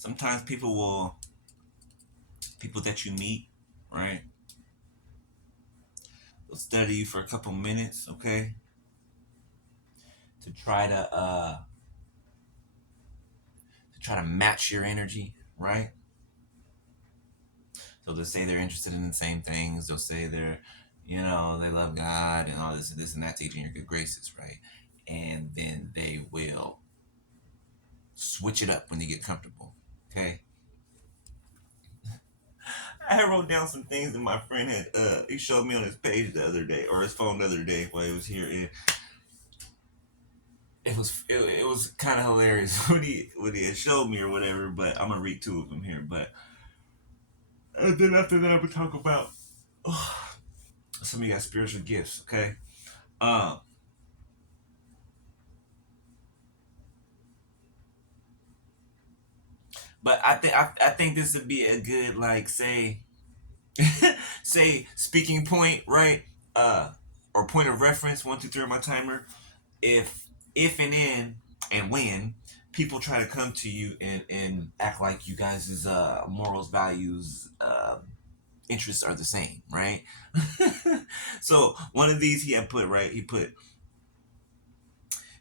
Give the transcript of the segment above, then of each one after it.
Sometimes people that you meet, right, will study you for a couple minutes, okay, to try to match your energy, right? So they'll say they're interested in the same things. They'll say they love God and all this and that, teaching your good graces, right? And then they will switch it up when they get comfortable, okay? I wrote down some things that my friend he showed me on his page the other day, or his phone the other day while he was here. And it was kind of hilarious what he had showed me or whatever. But I'm gonna read two of them here. But and then after that, I'm gonna talk about some of you got spiritual gifts, okay? Um, but I think this would be a good, like, say speaking point, right? Or point of reference. 1, 2, 3 on my timer. If and in and when people try to come to you and act like you guys' morals, values, interests are the same, right? So one of these he had put, right. He put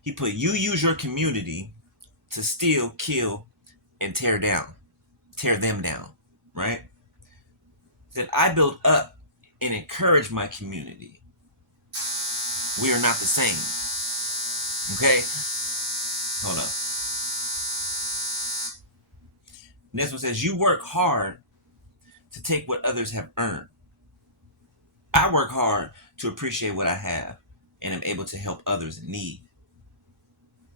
you use your community to steal, kill, and tear them down, right? That I build up and encourage my community. We are not the same. Okay, hold up. This one says you work hard to take what others have earned. I work hard to appreciate what I have and am able to help others in need.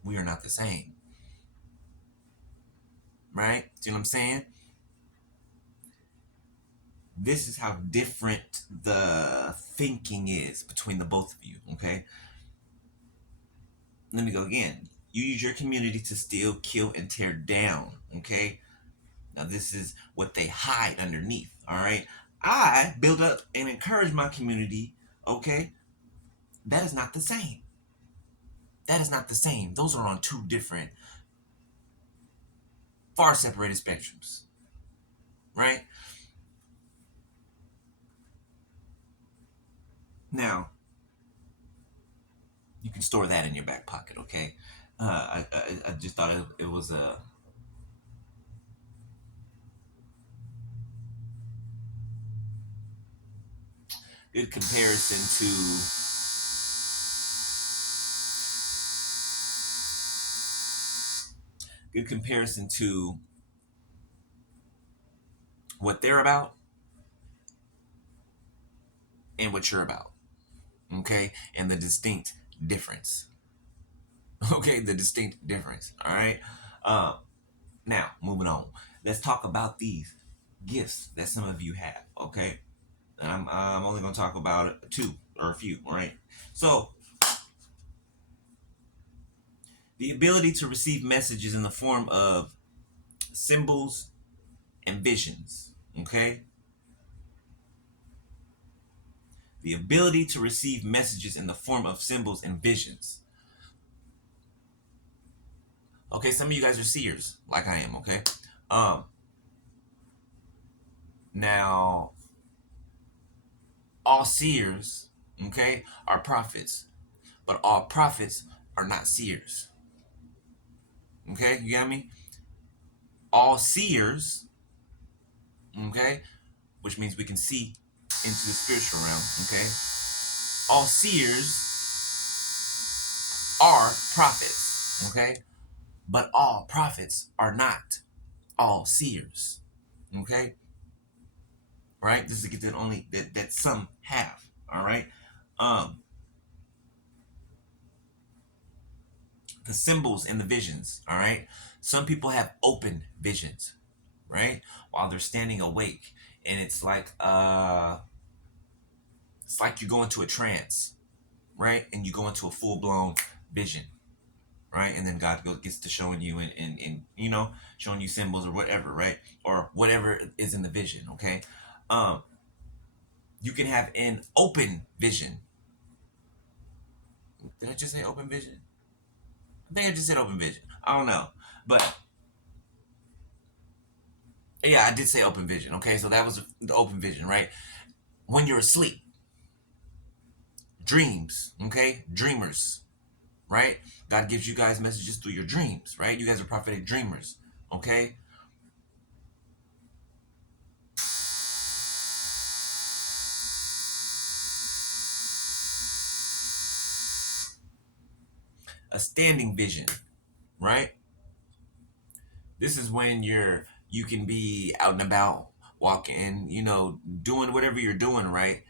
We are not the same, right? See what I'm saying? This is how different the thinking is between the both of you, okay? Let me go again. You use your community to steal, kill, and tear down, okay? Now, this is what they hide underneath, all right? I build up and encourage my community, okay? That is not the same. That is not the same. Those are on two different, far separated spectrums, right? Now, you can store that in your back pocket, okay? I just thought it was a good comparison to what they're about and what you're about, okay? And the distinct difference, okay? The distinct difference, all right? Uh, Now, moving on. Let's talk about these gifts that some of you have, okay? And I'm only going to talk about two or a few, all right? So, the ability to receive messages in the form of symbols and visions, okay? The ability to receive messages in the form of symbols and visions. Okay, some of you guys are seers, like I am, okay? Um, Now, all seers, okay, are prophets, but all prophets are not seers. Okay, you got me? All seers, okay, which means we can see into the spiritual realm, okay? All seers are prophets, okay? But all prophets are not all seers, okay? Right? This is a gift that only that some have, all right? Um, the symbols and the visions, all right? Some people have open visions, right? While they're standing awake, and it's like you go into a trance, right? And you go into a full blown vision, right? And then God gets to showing you and showing you symbols or whatever, right? Or whatever is in the vision, okay? Um, you can have an open vision. Did I just say open vision? I think I just said open vision. I don't know, but Yeah, I did say open vision. Okay, so that was the open vision, right? When you're asleep, dreams. Okay, dreamers, right? God gives you guys messages through your dreams, right? You guys are prophetic dreamers. Okay, a standing vision, right? This is when you can be out and about, walking, doing whatever you're doing, right?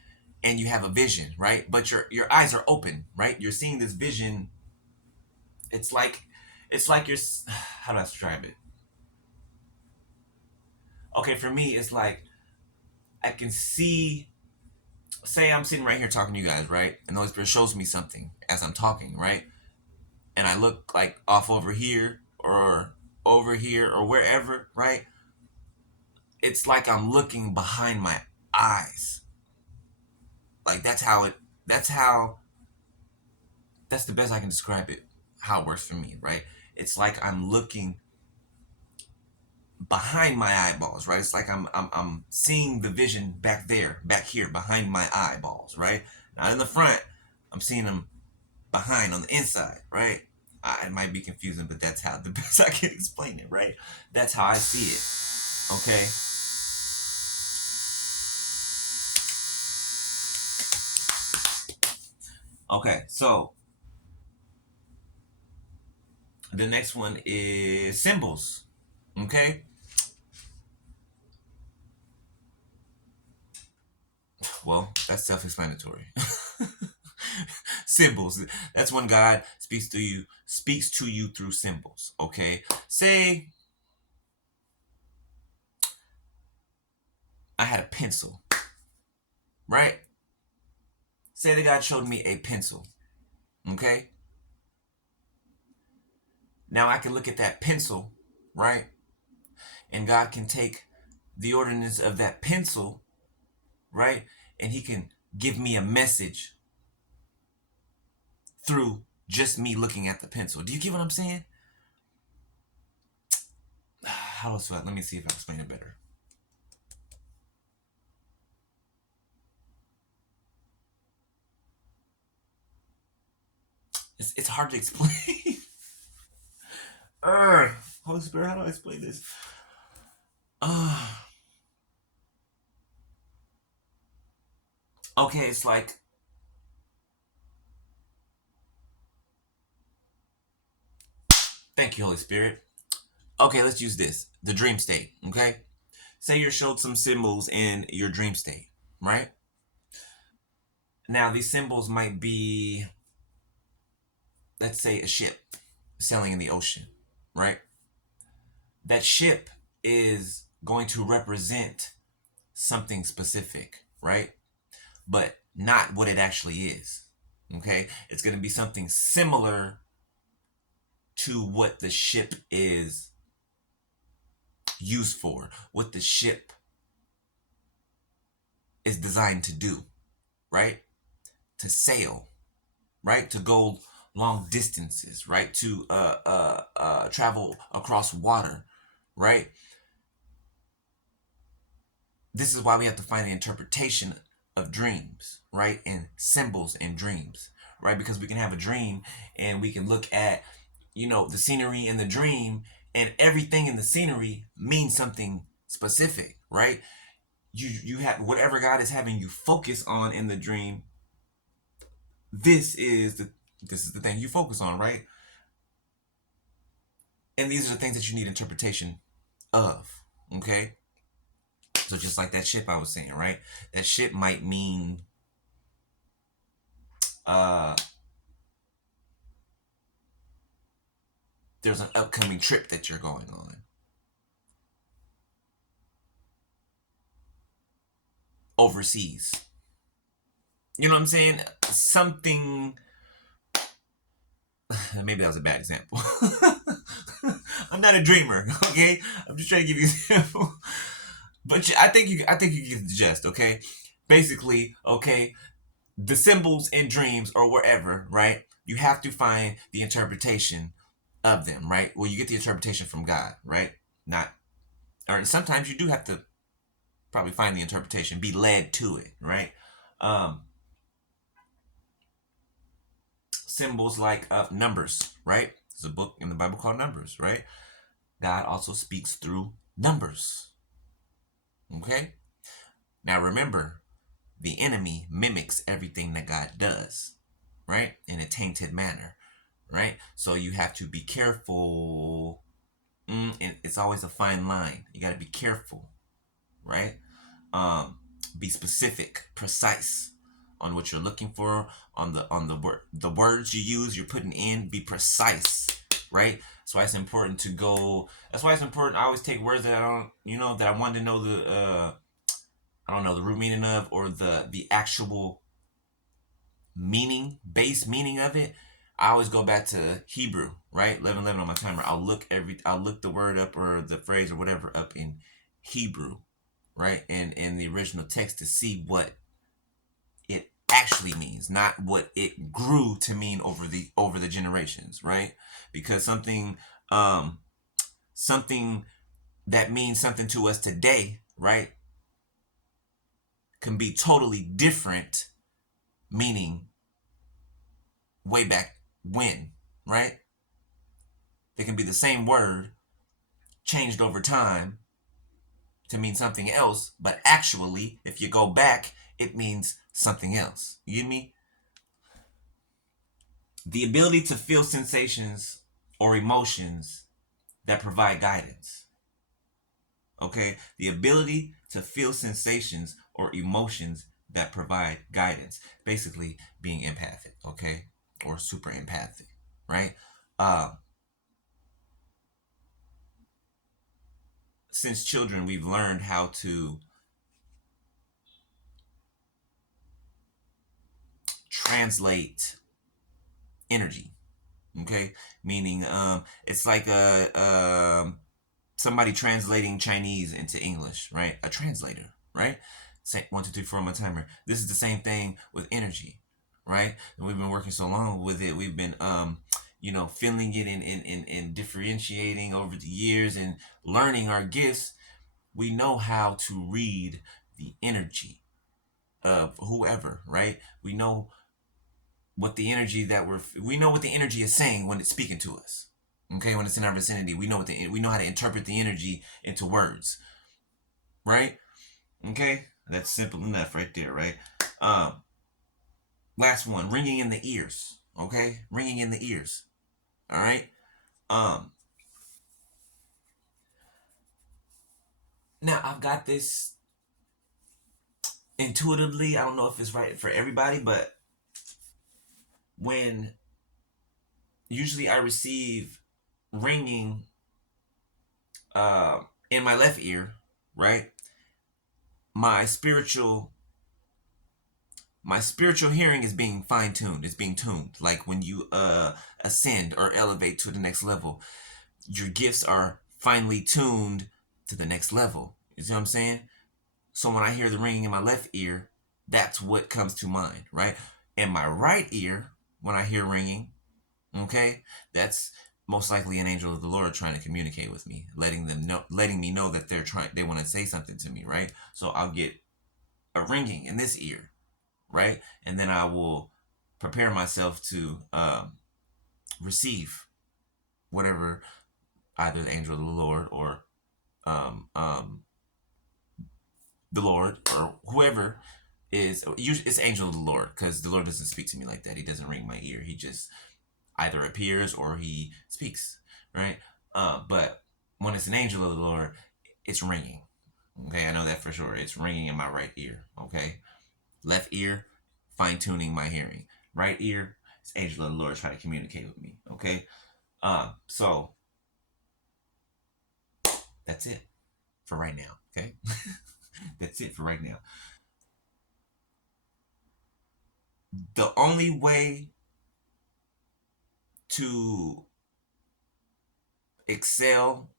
And you have a vision, right? But your eyes are open, right? You're seeing this vision. It's like you're how do I describe it? Okay, for me, it's like I can see. Say I'm sitting right here talking to you guys, right? And the Holy Spirit shows me something as I'm talking, right? And I look like off over here or wherever, right? It's like I'm looking behind my eyes. Like that's how that's the best I can describe it, how it works for me, right? It's like I'm looking behind my eyeballs, right? It's like I'm seeing the vision back there, back here, behind my eyeballs, right? Not in the front. I'm seeing them behind on the inside, right? It might be confusing, but that's how the best I can explain it, right? That's how I see it. Okay. Okay. So the next one is symbols. Okay. Well, that's self-explanatory. Symbols. That's when God speaks to you through symbols. Okay. Say I had a pencil, right? Say that God showed me a pencil. Okay. Now I can look at that pencil, right? And God can take the ordinance of that pencil, right? And He can give me a message through just me looking at the pencil. Do you get what I'm saying? How else do I? Let me see if I explain it better. It's hard to explain. Holy Spirit, how do I explain this? Uh, okay, it's like, thank you, Holy Spirit. Okay, let's use this. The dream state, okay? Say you're showed some symbols in your dream state, right? Now, these symbols might be, let's say, a ship sailing in the ocean, right? That ship is going to represent something specific, right? But not what it actually is, okay? It's going to be something similar to what the ship is used for, what the ship is designed to do, right? To sail, right? To go long distances, right? To travel across water, right? This is why we have to find the interpretation of dreams, right? And symbols in dreams, right? Because we can have a dream and we can look at, the scenery in the dream, and everything in the scenery means something specific, right? You have whatever God is having you focus on in the dream. This is the thing you focus on, right? And these are the things that you need interpretation of. Okay. So just like that ship I was saying, right? That ship might mean uh there's an upcoming trip that you're going on overseas. You know what I'm saying? Something. Maybe that was a bad example. I'm not a dreamer, okay? I'm just trying to give you an example. But I think you get the gist, okay? Basically, okay, the symbols in dreams or wherever, right? You have to find the interpretation of them, right? Well, you get the interpretation from God, right? Not or sometimes you do have to probably find the interpretation, be led to it, right? Um, Symbols like numbers, right? There's a book in the Bible called Numbers, right? God also speaks through numbers. Okay? Now remember, the enemy mimics everything that God does, right? In a tainted manner, right? So you have to be careful. And it's always a fine line. You got to be careful, right? Be specific, precise on what you're looking for, on the words you use, you're putting in. Be precise, right? That's why it's important to go. That's why it's important. I always take words that I don't, that I want to know the I don't know the root meaning of, or the actual meaning, base meaning of it. I always go back to Hebrew, right? 11:11 on my timer. I'll look the word up, or the phrase or whatever up in Hebrew, right? And in the original text, to see what it actually means, not what it grew to mean over the generations, right? Because um something that means something to us today, right, can be totally different meaning way back when, right? They can be the same word changed over time to mean something else, but actually, if you go back, it means something else. You get me? The ability to feel sensations or emotions that provide guidance. Okay? The ability to feel sensations or emotions that provide guidance. Basically, being empathic, okay? Or super empathic, right? Uh, since children, we've learned how to translate energy. Okay, meaning it's like a somebody translating Chinese into English, right? A translator, right? Say 1, 2, 3, 4 on my timer. This is the same thing with energy, right? And we've been working so long with it. We've been feeling it and differentiating over the years and learning our gifts. We know how to read the energy of whoever, right? We know what the energy is saying when it's speaking to us. Okay, when it's in our vicinity, we know how to interpret the energy into words, right? Okay, that's simple enough right there, right? Um, Last one, ringing in the ears. Okay, ringing in the ears. All right. Um, Now I've got this intuitively. I don't know if it's right for everybody, but when usually I receive ringing in my left ear, right? My spiritual my spiritual hearing is being fine-tuned, it's being tuned. Like when you ascend or elevate to the next level, your gifts are finely tuned to the next level. You see what I'm saying? So when I hear the ringing in my left ear, that's what comes to mind, right? In my right ear, when I hear ringing, okay, that's most likely an angel of the Lord trying to communicate with me, letting me know that they want to say something to me, right? So I'll get a ringing in this ear, right? And then I will prepare myself to receive whatever, either the angel of the Lord, or um, um, the Lord, or whoever is. Usually it's angel of the Lord, because the Lord doesn't speak to me like that. He doesn't ring my ear. He just either appears or he speaks, right? But when it's an angel of the Lord, it's ringing. Okay, I know that for sure. It's ringing in my right ear. Okay, left ear, fine tuning my hearing. Right ear, it's angel of the Lord trying to communicate with me. Okay, so that's it for right now. Okay, that's it for right now. The only way to excel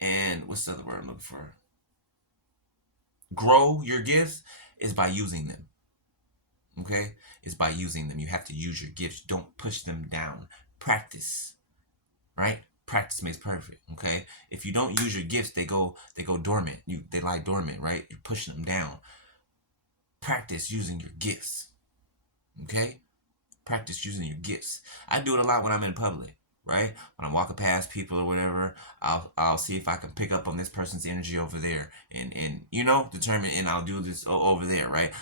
and what's the other word I'm looking for? Grow your gifts is by using them. Okay, is by using them. You have to use your gifts. Don't push them down. Practice, right? Practice makes perfect. Okay. If you don't use your gifts, they go dormant. They lie dormant, right? You're pushing them down. Practice using your gifts. Okay. Practice using your gifts. I do it a lot when I'm in public, right? When I'm walking past people or whatever, I'll see if I can pick up on this person's energy over there, and determine, and I'll do this over there, right?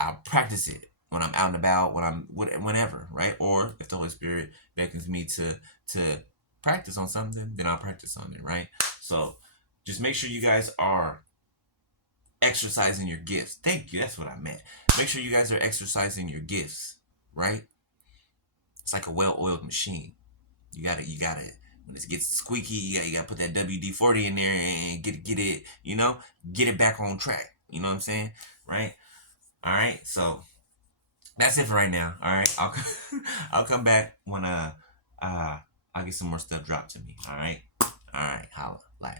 I'll practice it when I'm out and about, whenever, right? Or if the Holy Spirit beckons me to practice on something, then I'll practice on it, right? So just make sure you guys are exercising your gifts. Thank you. That's what I meant. Make sure you guys are exercising your gifts, right? It's like a well-oiled machine. You gotta when it gets squeaky, you gotta put that WD-40 in there and get it, get it back on track. You know what I'm saying? Right? All right. So that's it for right now. All right. I'll come back when I'll get some more stuff dropped to me. All right. All right. Holla. Like.